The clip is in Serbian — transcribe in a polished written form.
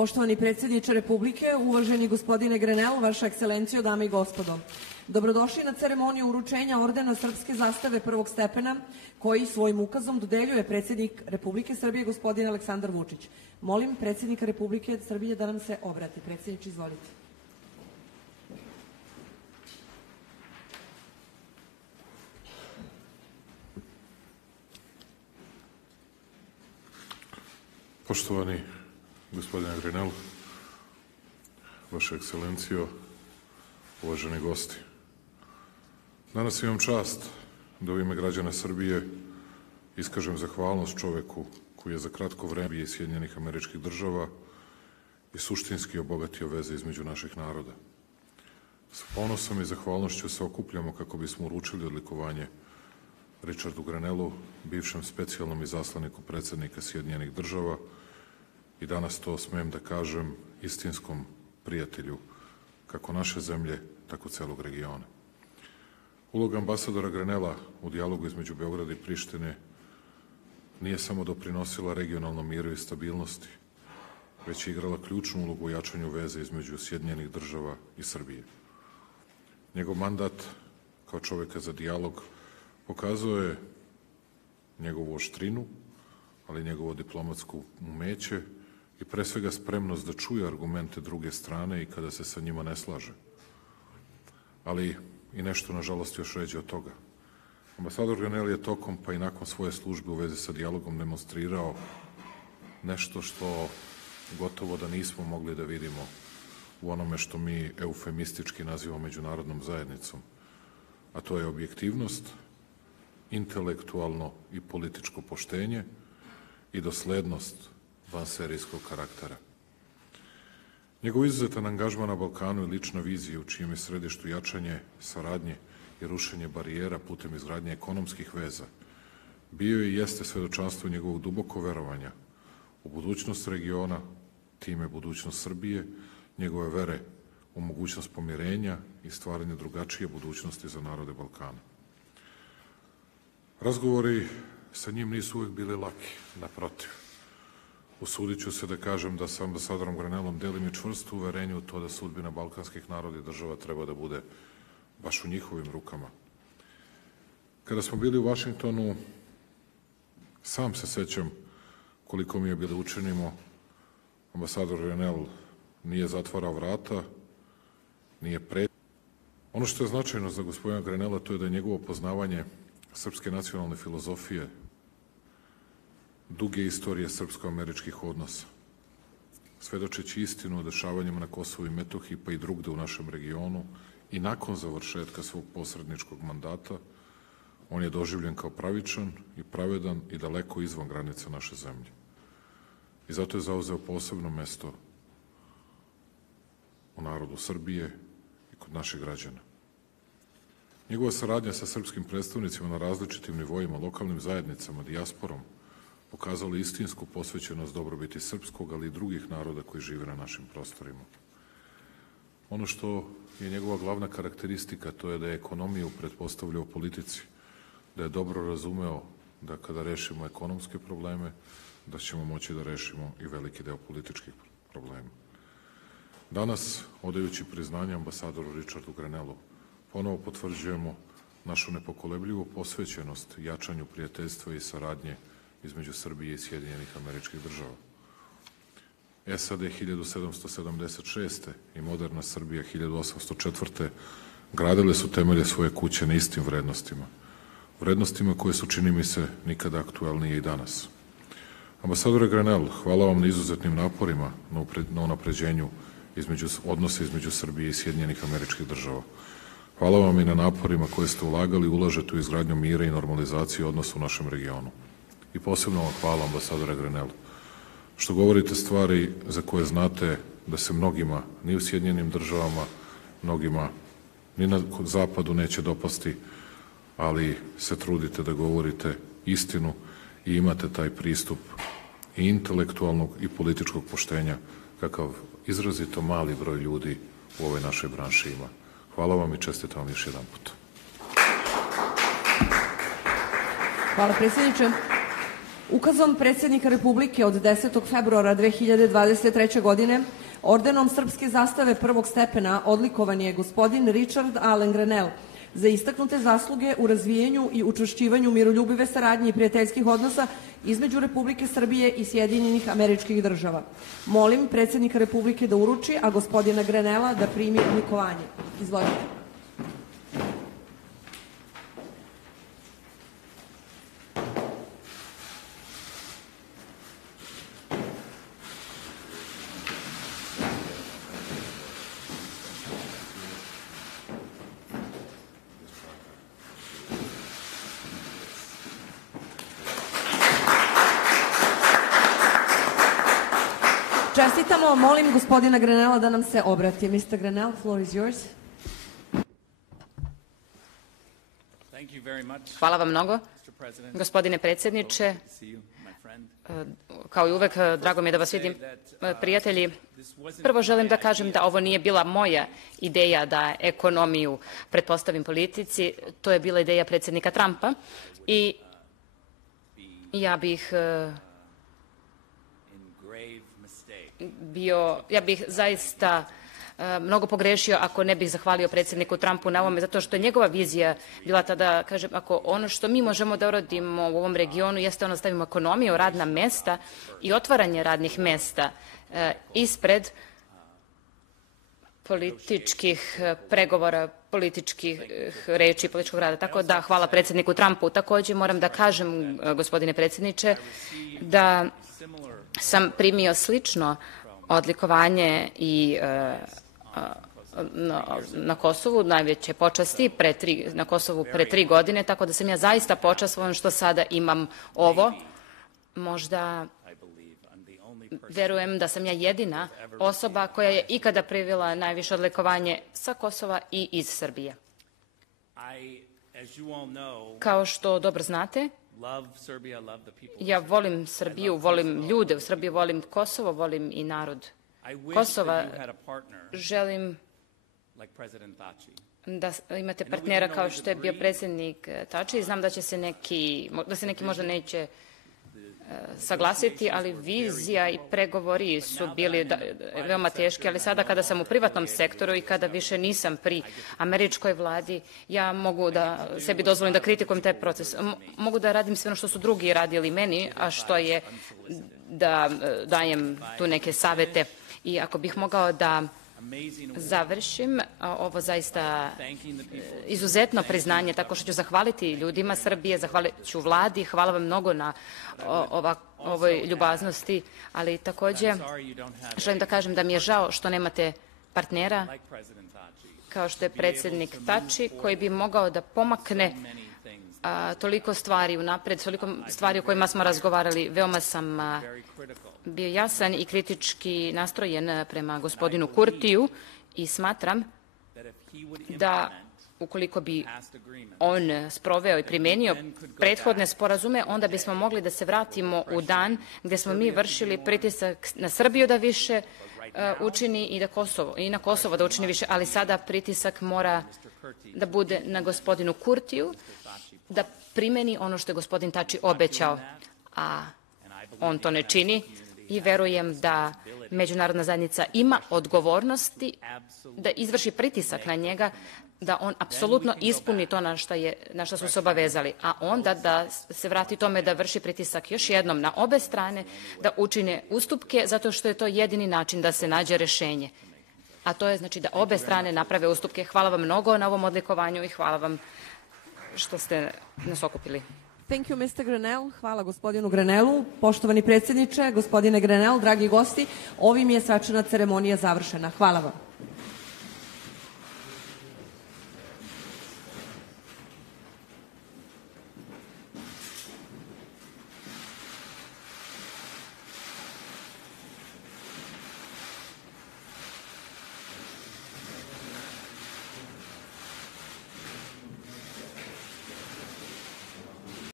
Poštovani predsjedniče Republike, uvaženi gospodine Grenell, vaša ekscelencijo, dame i gospodo. Dobrodošli na ceremoniju uručenja ordena Srpske zastave prvog stepena, koji svojim ukazom dodeljuje predsjednik Republike Srbije, gospodin Aleksandar Vučić. Molim predsjednika Republike Srbije da nam se obrati. Predsjedniče, izvolite. Poštovani gospodine Grenell, vaša ekscelencijo, uvaženi gosti. Danas imam čast da u ime građana Srbije iskažem zahvalnost čoveku koji je za kratko vreme iz Sjedinjenih Američkih Država i suštinski obogatio veze između naših naroda. S ponosom i zahvalnošću se okupljamo kako bismo uručili odlikovanje Richardu Grenellu, bivšem specijalnom izaslaniku predsednika Sjedinjenih Država i danas to smem da kažem istinskom prijatelju kako naše zemlje, tako celog regiona. Uloga ambasadora Grenella u dijalogu između Beograda i Prištine nije samo doprinosila regionalnom miru i stabilnosti, već je igrala ključnu ulogu u jačanju veze između Sjedinjenih Država i Srbije. Njegov mandat kao čoveka za dijalog pokazao je njegovu oštrinu, ali njegovo diplomatsko umeće i pre svega spremnost da čuje argumente druge strane i kada se sa njima ne slaže. Ali i nešto, nažalost, još ređe od toga. Ambasador Grenell je tokom pa i nakon svoje službe u vezi sa dijalogom demonstrirao nešto što gotovo da nismo mogli da vidimo u onome što mi eufemistički nazivamo međunarodnom zajednicom, a to je objektivnost, intelektualno i političko poštenje i doslednost vanserijskog karaktera. Njegov izuzetan angažman na Balkanu i lična vizija u čijem je središtu jačanje saradnje i rušenje barijera putem izgradnje ekonomskih veza bio i jeste svedočanstvo njegovog dubokog verovanja u budućnost regiona, time budućnost Srbije, njegove vere u mogućnost pomirenja i stvaranja drugačije budućnosti za narode Balkana. Razgovori sa njim nisu uvijek bili laki, naprotiv. Usudit ću se da kažem da sa ambasadorom Grenellom delim i čvrsto uverenje u to da sudbina balkanskih naroda i država treba da bude baš u njihovim rukama. Kada smo bili u Vašingtonu, sam se sećam koliko mi je bilo učinimo. Ambasador Grenell nije zatvarao vrata, nije pretio. Ono što je značajno za gospodina Grenella to je da je njegovo poznavanje srpske nacionalne filozofije, duge istorije srpsko-američkih odnosa, svedočeći istinu o dešavanjima na Kosovu i Metohiji pa i drugde u našem regionu i nakon završetka svog posredničkog mandata, on je doživljen kao pravičan i pravedan i daleko izvan granica naše zemlje. I zato je zauzeo posebno mesto u narodu Srbije i kod naših građana. Njegova saradnja sa srpskim predstavnicima na različitim nivoima, lokalnim zajednicama, dijasporom, pokazala istinsku posvećenost dobrobiti srpskog, ali i drugih naroda koji žive na našim prostorima. Ono što je njegova glavna karakteristika, to je da je ekonomiju pretpostavljao politici, da je dobro razumeo da kada rešimo ekonomske probleme, da ćemo moći da rešimo i veliki deo političkih problema. Danas, odajući priznanje ambasadoru Richardu Grenellu, ponovo potvrđujemo našu nepokolebljivu posvećenost jačanju prijateljstva i saradnje između Srbije i Sjedinjenih Američkih Država. SAD 1776. i moderna Srbija 1804. gradile su temelje svoje kuće na istim vrednostima. Vrednostima koje su, čini mi se, nikada aktuelnije i danas. Ambasadore Grenell, hvala vam na izuzetnim naporima na unapređenju odnosa između Srbije i Sjedinjenih Američkih Država. Hvala vam i na naporima koje ste ulagali i ulažete u izgradnju mira i normalizaciju odnosa u našem regionu. I posebno vam hvala, ambasadore Grenell, što govorite stvari za koje znate da se mnogima, ni u Sjedinjenim Državama, mnogima, ni na zapadu neće dopasti, ali se trudite da govorite istinu i imate taj pristup i intelektualnog i političkog poštenja kakav izrazito mali broj ljudi u ovoj našoj branši ima. Hvala vam i čestitam vam još jedan put. Hvala, predsjedniče. Ukazom predsjednika Republike od 10. februara 2023. godine ordenom srpske zastave prvog stepena odlikovan je gospodin Richard Allen Grenell za istaknute zasluge u razvijenju i učvršćivanju miroljubive saradnje i prijateljskih odnosa između Republike Srbije i Sjedinjenih Američkih Država. Molim predsjednika Republike da uruči, a gospodina Grenella da primi odlikovanje. Izvolite. Čestitamo, molim gospodina Grenella da nam se obrati. Mr. Grenell, floor is yours. Hvala vam mnogo, gospodine predsjedniče. Kao i uvek, drago mi je da vas vidim, prijatelji. Prvo želim da kažem da ovo nije bila moja ideja da ekonomiju pretpostavim politici, to je bila ideja predsjednika Trumpa i ja bih zaista mnogo pogrešio ako ne bih zahvalio predsjedniku Trumpu na ovome, zato što je njegova vizija bila tada, kažem, ako ono što mi možemo da uradimo u ovom regionu jeste ono stavimo ekonomiju, radna mesta i otvaranje radnih mesta ispred političkih pregovora, političkih reči, političkog rada. Tako da hvala predsjedniku Trumpu. Također moram da kažem, gospodine predsjedniče, da sam primio slično odlikovanje i na Kosovu, najveće počasti na Kosovu pre 3 godine, tako da sam ja zaista počastvovan što sada imam ovo. Možda verujem da sam ja jedina osoba koja je ikada primila najviše odlikovanje sa Kosova i iz Srbije. Kao što dobro znate, ja volim Srbiju, volim ljude u Srbiji, volim Kosovo, volim i narod Kosova. Želim da imate partnera kao što je bio predsjednik Tači. Znam da se neki možda neće saglasiti, ali vizija i pregovori su bili veoma teški, ali sada kada sam u privatnom sektoru i kada više nisam pri američkoj vladi, ja mogu da sebi dozvolim da kritikujem taj proces. Mogu da radim sve ono što su drugi radili meni, a što je da dajem tu neke savete. I ako bih mogao da završim ovo zaista izuzetno priznanje, tako što ću zahvaliti ljudima Srbije, zahvalit ću vladi, hvala vam mnogo na ovoj ljubaznosti, ali također želim da kažem da mi je žao što nemate partnera kao što je predsjednik Tači, koji bi mogao da pomakne toliko stvari unapred, toliko stvari o kojima smo razgovarali. Veoma sam bio jasan i kritički nastrojen prema gospodinu Kurtiju i smatram da ukoliko bi on sproveo i primenio prethodne sporazume, onda bismo mogli da se vratimo u dan gde smo mi vršili pritisak na Srbiju da više učini i na Kosovo da učini više, ali sada pritisak mora da bude na gospodinu Kurtiju da primeni ono što je gospodin Tači obećao, a on to ne čini i verujem da međunarodna zajednica ima odgovornosti da izvrši pritisak na njega, da on apsolutno ispuni to na što su se obavezali, a onda da se vrati tome da vrši pritisak još jednom na obe strane, da učine ustupke, zato što je to jedini način da se nađe rešenje. A to je znači da obe strane naprave ustupke. Hvala vam mnogo na ovom odlikovanju i hvala vam što ste nas okupili. Thank you, Mr. Grenell. Hvala gospodinu Grenellu. Poštovani predsjedniče, gospodine Grenell, dragi gosti, ovim je svečana ceremonija završena. Hvala vam.